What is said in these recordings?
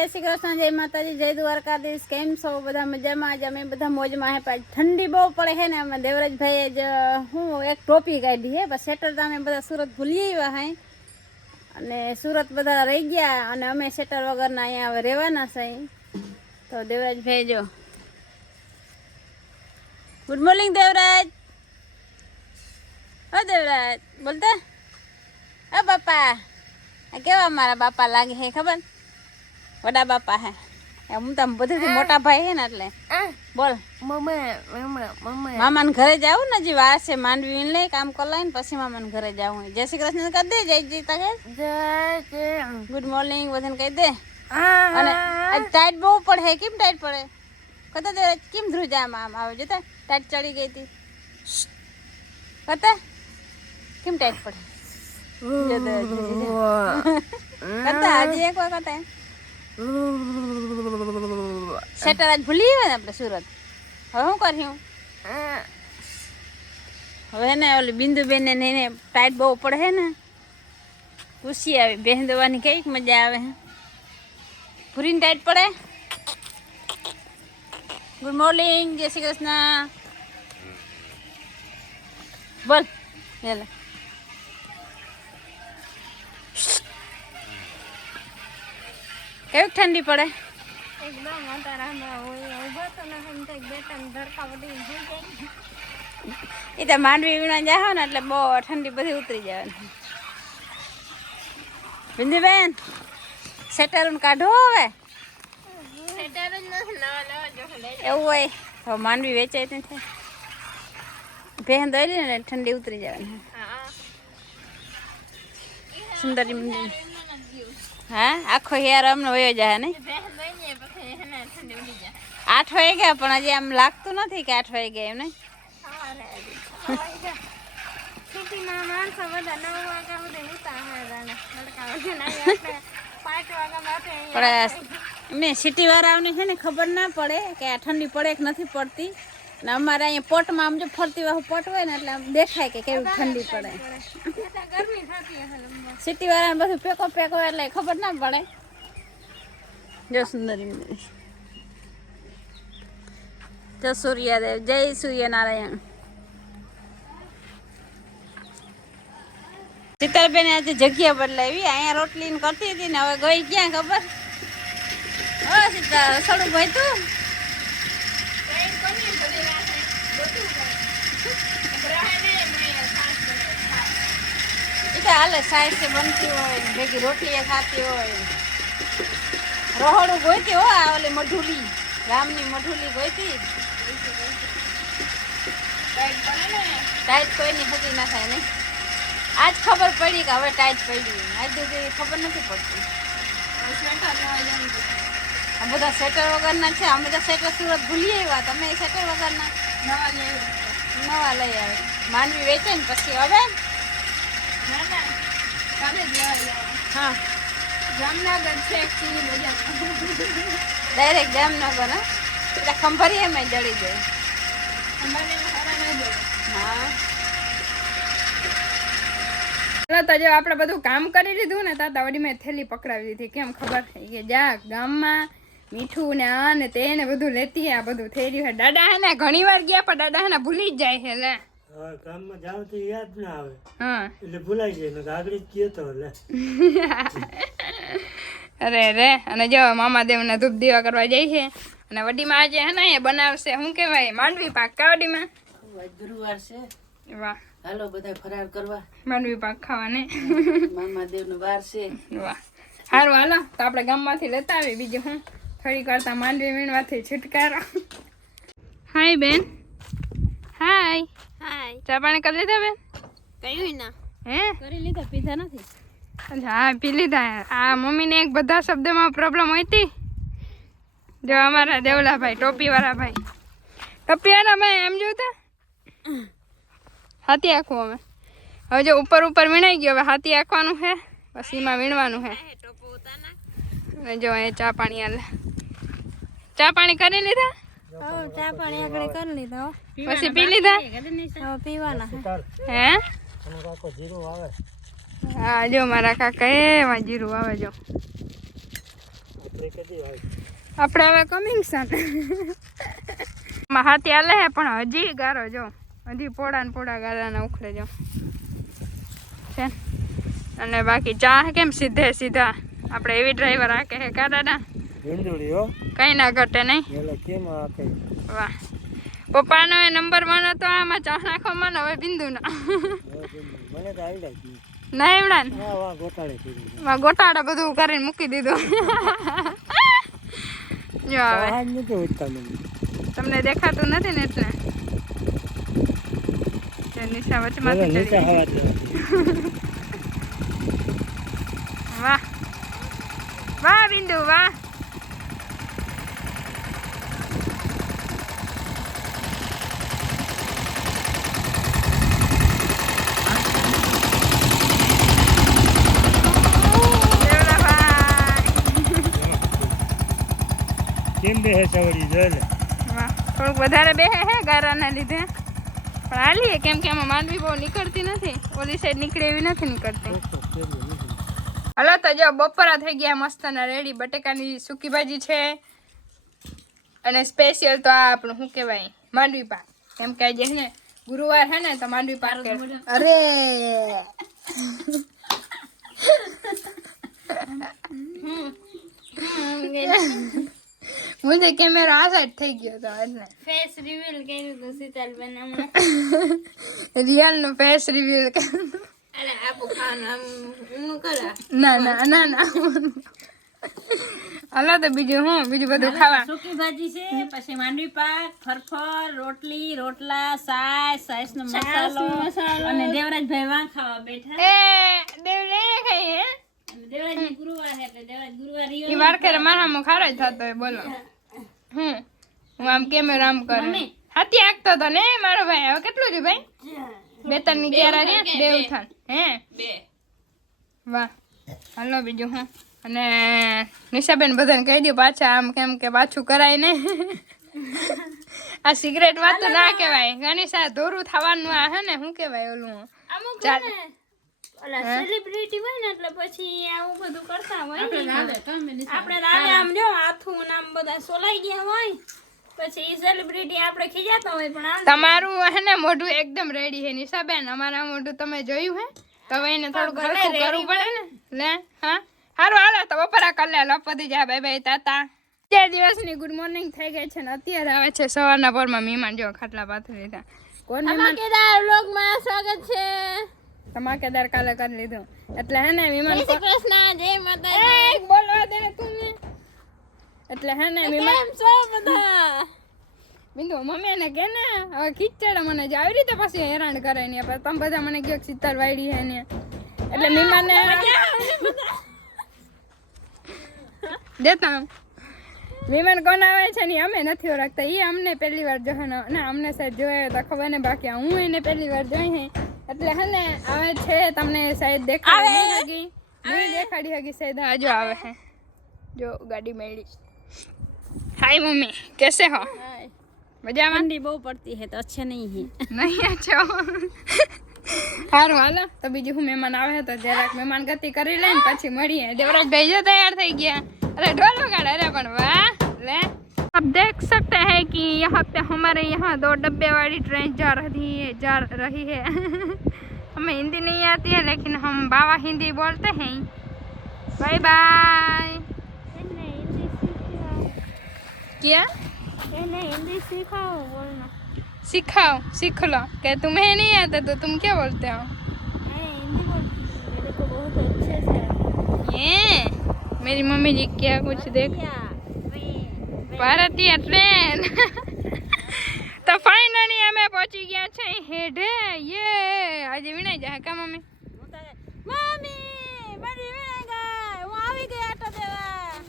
જય શ્રી કૃષ્ણ, જય માતાજી, જય દ્વારકાધીશ। કેમ છો બધા? મજામાં? આજે અમે બધા મોજમાં હે। પાછી ઠંડી બહુ પડે છે ને, અમે દેવરાજભાઈએ જ હું એક ટોપી કાઢી હે। બસ સેટર તો અમે બધા સુરત ભૂલી આવ્યા હે અને સુરત બધા રહી ગયા અને અમે સેટર વગરના અહીંયા હવે રહેવાના છે। તો દેવરાજભાઈ જો, ગુડ મોર્નિંગ દેવરાજ। ઓ દેવરાજ બોલતા, ઓ બાપા। કેવા મારા બાપા લાગે હે ખબર? વડા બાપા હે। હું તો બધેથી મોટા ભાઈ હે ને એટલે બોલ। મામાને ઘરે જાવું ને, હજી વાર છે। માંડવી વીણ લઈ, કામ કરી લઈને પછી મામાને ઘરે જાવું। જય શ્રી કૃષ્ણ કરી દે, જય જય ગુડ મોર્નિંગ બધાને કહી દે। અને આજ ટાઈટ બહુ પડે હે। કેમ ટાઈટ પડે? કતા દે કેમ ધ્રુજા આમ આવે જોતા, ટાઈટ ચડી ગઈ હતી કતા કેમ ટાઈટ પડે કતા હજી એક વાર કતા સેટર આજ ભૂલી ગયા ને આપણે સુરત। હવે શું કર્યું? હવે ને ઓલી બિંદુ બેન ને એને ટાઈટ બહુ પડે હે ને, ખુશી આવી બેન દવાની કઈક મજા આવે હે। પૂરીને ટાઈટ પડે। ગુડ મોર્નિંગ, જય શ્રી કૃષ્ણ બોલ। હેલો કેવી ઠંડી પડે? એકદમ અંતરામાં હોય ઉભો તો ન સમજે બે ત્રણ ધરકા વડી થઈ જાય। એ તો માંડવી વીણા જાહો ને એટલે બહુ ઠંડી બધી ઉતરી જવાની। બિંદુબેન સેટર કાઢો હવે। સેટર જ નથી નવા જો એવું હોય તો માંડવી વેચાય નથી, ભેન દઈ લે ને ઠંડી ઉતરી જવાની। હા સુંદરી હા આખો હેર અમને વયો જાય ને। બેહ દઈને પછી હેને ઠંડી ઉડી જાય। 8 વાગે ગયા પણ હજી આમ લાગતું નથી કે 8 વાગે ગયા એમ નહીં। સિટીમાં માણસો બધા 9 વાગ્યા સુધી ઉતા હે જાણે લડકા વગર આપણે 5 વાગ્યા માટે પણ એમને સિટી વાળાઓને છે ને ખબર ના પડે કે આ ઠંડી પડે કે નથી પડતી। ને અમારે અહીંયા પોટમાં આમ જો ફરતી વાહુ પોટ હોય ને એટલે આમ દેખાય કે કેવી ઠંડી પડે। ગરમી થતી હશે લંબો। સિટી વાળાને બધું પેકો પેકો એટલે ખબર ના પડે। જો સુંદરી જય સૂર્યદેવ, જય સૂર્યનારાયણ। શીતલબેન આજે જગ્યા બદલાવી, અહીંયા રોટલી કરતી હતી ને હવે ગઈ ક્યાં ખબર? ઓ સીતા રસોડું ભાઈ તું એ તો હાલે, સાઈડ બનતી હોય ભેગી રોટલી ખાતી હોય। રહોડું ગોઈતી હો આ ઓલી મઢુલી, રામની મઢુલી ગોઈતી। ટાઈટ કોઈની ફકી ના થાય નહીં। આજ ખબર પડી કે હવે ટાઈટ પડી, આજ સુધી ખબર નથી પડતી। આ બધા સેટર વગરના છે, અમે તો સેટર સુરત ભૂલી આવ્યા, તમે સેટર વગરના નવા લઈ આવે। માંડવી વેચે ને પછી હવે હા જામનગર છે એકચુઅલી બજાર ડાયરેક્ટ જામનગર હા, એટલે ખંભારી એમ જડી જાય। હા તો જો આપણે બધું કામ કરી લીધું ને તાતા વડી મેં થેલી પકડાવી દીધી। કેમ ખબર કે જા ગામમાં મીઠું ને આ ને તે ને બધું લેતી આ બધું થઈ રહ્યું છે। દાદા હે ને ઘણી વાર ગયા પણ દાદા હે ને ભૂલી જ જાય છે। લે કામમાં જાવ તો યાદ ના આવે, હા એટલે ભૂલાઈ જાય ને આગળ જ ગયો તો લે। અરે રે અને જો મામા દેવના ધૂપ દીવા કરવા જાય છે અને વડીમાં આજે હે ને એ બનાવશે શું કહેવાય માંડવી પાક। કા વડીમાં ગુરુવાર છે, વાહ હાલો બધા ફરાર કરવા, માંડવી પાક ખાવાને મામાદેવનો વાર છે। વાહ સારું હાલો તો આપણે ગામમાંથી લેતા આવી। બીજું હું થોડી કરતા માંડવી વીણવાથી છુટકારો। હાય બેન, હાય હાય ચા પાણી કરી લીધા બેન? કયું ના હે કરી લીધા, પીધા નથી। અચ્છા હા પી લીધા। આ મમ્મીને એક બધા શબ્દમાં પ્રોબ્લેમ હોય હતી। જો અમારા દેવલાભાઈ ટોપીવાળા ભાઈ, ટોપીવાળા ભાઈ એમ જોતા હાથી આખું અમે હવે જો ઉપર ઉપર વીણાઈ ગયો, હવે હાથી આખવાનું છે પછી એમાં વીણવાનું છે। જો એ ચા પાણી હાલે, ચા પાણી કરી લીધા? ચા પાણી આગળ કરી લીધા, પછી પી લીધા? પીવાના હે હા જો મારા કાકા એમાં જીરું આવે જો એ કદી આવી આપણે હવે કમિંગ સન હાથી હાલે હે પણ હજી ગારો જો હજી પોડા ને પોડા ગારાના ઉખડે જો છે અને બાકી ચા કેમ સીધે સીધા આપણે એવી ડ્રાઈવર આકે હે કા દાદા હિન્દુડી હો કઈ ના ઘટે નહીં એટલે કેમ આ કઈ વાહ પપ્પાનો એ નંબર 1 હતો આમાં ચા નાખવામાં હવે બિંદુનો મને તો આવડે ના એવડા ને હા વાહ ગોટાળે કીધું ગોટાળા બધું કરીને મૂકી દીધું જો હવે આજ નથી હોતા મને તમને દેખાતું નથી ને એટલે નિશા વચમાંથી નીચે હવા દે વાહ વાહ બિંદુ વાહ કેમ બે હે સવડી જોલે વાહ થોડુંક વધારે બેહે હે ગારાના લીધે પણ હાલીએ કેમ કે આમાં માંડવી બહુ નીકળતી નથી ઓલી સાઈડ નીકળે એવી નથી નીકળતી હલો તો જો બપોરા થઈ ગયા મસ્તના રેડી બટેકાની સૂકી ભાજી છે અને સ્પેશિયલ તો આ આપણું શું કહેવાય માંડવી પાક કેમ કે આજે ને ગુરુવાર હે ને તો માંડવી પાક અરે મુझे કેમેરો આ સાઈડ થઈ ગયો તો એટલે ફેસ રિવીલ કર્યું તો શીતલબેન હમણાં રિયલ નો ફેસ રિવીલ કર્યું અરે આપો ખાવાનું આમ ઊનું કરા ના ના ના ના હાલો તો બીજું હું બીજું બધું ખાવા સૂકી ભાજી છે પછી માંડવી પાક ફરફર રોટલી રોટલા સાસ નો મસાલો અને દેવરાજભાઈ વાં ખાવા બેઠા એ દેવ લે ખાઈ હે દેવરાજ ની ગુરુવાર છે એટલે દેવરાજ ગુરુવાર ઈ વાર કરે મારામાં ખારો જ થતો હોય બોલો હું આમ કેમેરો આમ કરું હાથી આંકતો તો ને મારો ભાઈ હવે કેટલું રહ્યું ભાઈ 2-3 ની કેરા રે દેવથાન હે 2 વાહ હાલો બીજું હું અને નિશાબેન બધાને કહી દઉં પાછા આમ કેમ કે પાછું કરાય ને આ સિગરેટ વાત તો ના કહેવાય ગણેશા ધોરું થવાનું આ હે ને શું કહેવાય ઓલું અમુક ચાલ ઓલા સેલિબ્રિટી હોય ને એટલે પછી આવું બધું કરતા હોય આપણે રાડે આમ જો હાથું નામ બધા સોલાઈ ગયા હોય પછી સેલિબ્રિટી આપણે ખીજાતા હોય પણ તમારું હે ને મોઢું એકદમ રેડી છે નિશાબેન અમારા મોઢું તમે જોયું હે તો હવે એને થોડું હરખું કરવું પડે ને લે હા હારું હાલો તો બપોરા કર લે લપતી જા બાય બાય તાતા 4 દિવસની ગુડ મોર્નિંગ થઈ ગઈ છે ને અત્યારે આવે છે સવારના પોરમાં મહેમાન જો ખાટલા પાથરી લીધા કોણ મહેમાન ધમાકેદાર વ્લોગમાં સ્વાગત છે ધમાકેદાર કાલે કરી લીધું એટલે હે ને મહેમાન જય શ્રી કૃષ્ણ જય માતાજી એક બોલવા દે તું ને એટલે હે ને મહેમાન કેમ છો બધા બિંદુ મમ્મી ને કે ને હવે ખીચડે મને જ આવી રીતે પછી હેરાન કરે ને પછી તમે બધા મને કયો શીતલ વાડી હે ને એટલે મહેમાન ને દેતા મહેમાન કોણ આવે છે ને અમે નથી ઓળખતા એ અમને પહેલી વાર જોયો ને અમને સાહેબ જોયો તો ખબર ને બાકી હું એને પહેલી વાર જોઈ હે એટલે હે ને આવે છે તમને શાયદ દેખાડી નહીં દેખાડી હગી શાયદ હજુ આવે છે જો ગાડી મેળી हाय मम्मी कैसे हो मजा में ठंडी बहुत पड़ती है तो अच्छे नहीं है नहीं अच्छा हारू हालो तो बीजू हूँ मेहमान आवे तो જરાક मेहमान गति કરી લે ને પછી મળીએ દેવરાજભાઈ જો तैयार થઈ ગયા अरे ढोल वगाड़े अरे पण वाह ले आप देख सकते हैं कि यहाँ पे हमारे यहाँ 2 डब्बे वाली ट्रेन जा रही है हमें हिंदी नहीं आती है लेकिन हम बाबा हिंदी बोलते हैं बाय बाय क्या हिंदी सिखाओ बोलना सिखाओ सीख लो क्या तुम्हें नहीं आता तो तुम क्या बोलते हो हिंदी बोलती मेरे को बहुत अच्छे से ये मेरी मम्मी जी क्या कुछ देख ભારતીય ટ્રેન તો ફાઇનલી અમે પહોંચી ગયા છે હેડે યે આજે વિનાઈ જાય કા મમ્મી મમ્મી મારી વિનાઈ ગઈ હું આવી ગઈ આટો દેવા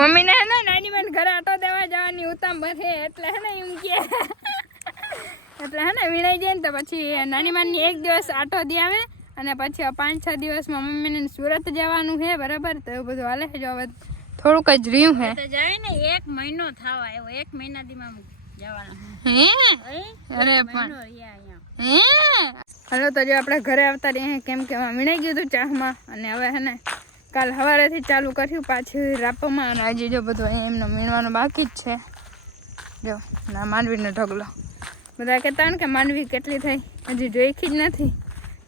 મમ્મી ને હે ને નાની બેન ઘરે આટો દેવા જવાની ઉતામ બથે એટલે હે ને એમ કે એટલે હે ને વિનાઈ જાય ને તો પછી નાની માની એક દિવસ આટો દે આવે અને પછી 5-6 દિવસમાં મમ્મીને સુરત જવાનું છે બરાબર તો એવું બધું હાલે છે જો હવે થોડુંક જ રહ્યું હે તો જાય ને 1 મહિનો થવા આવ્યો 1 મહિના દીમાં જવાનું હે અરે પણ હે હાલો તો જો આપણે ઘરે આવતા રહીએ કેમ કે વિનાઈ ગયું હતું ચાહમાં અને હવે હે ને કાલ સવારેથી ચાલુ કર્યું પાછું રાપમાં, અને આજે જો બધું એમને મીણવાનું બાકી જ છે. જો ના માંડવીનો ઢગલો, બધા કહેતા ને કે માંડવી કેટલી થઈ, હજી જોઈખી જ નથી.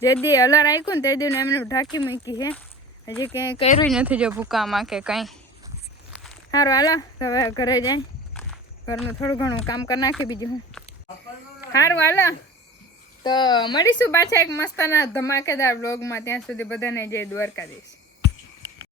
જે દી અલર આપ્યું ને તે દી એમને ઢાંકી મૂકી છે, હજી કંઈ કર્યું નથી જો ભૂકામાં કે કંઈ. સારું હાલો હવે ઘરે જાય, ઘરનું થોડું ઘણું કામ કરી નાખી બીજું હું. સારું હાલો તો મળીશું પાછા એક મસ્તના ધમાકેદાર બ્લોગમાં. ત્યાં સુધી બધાને જય દ્વારકાધીશ.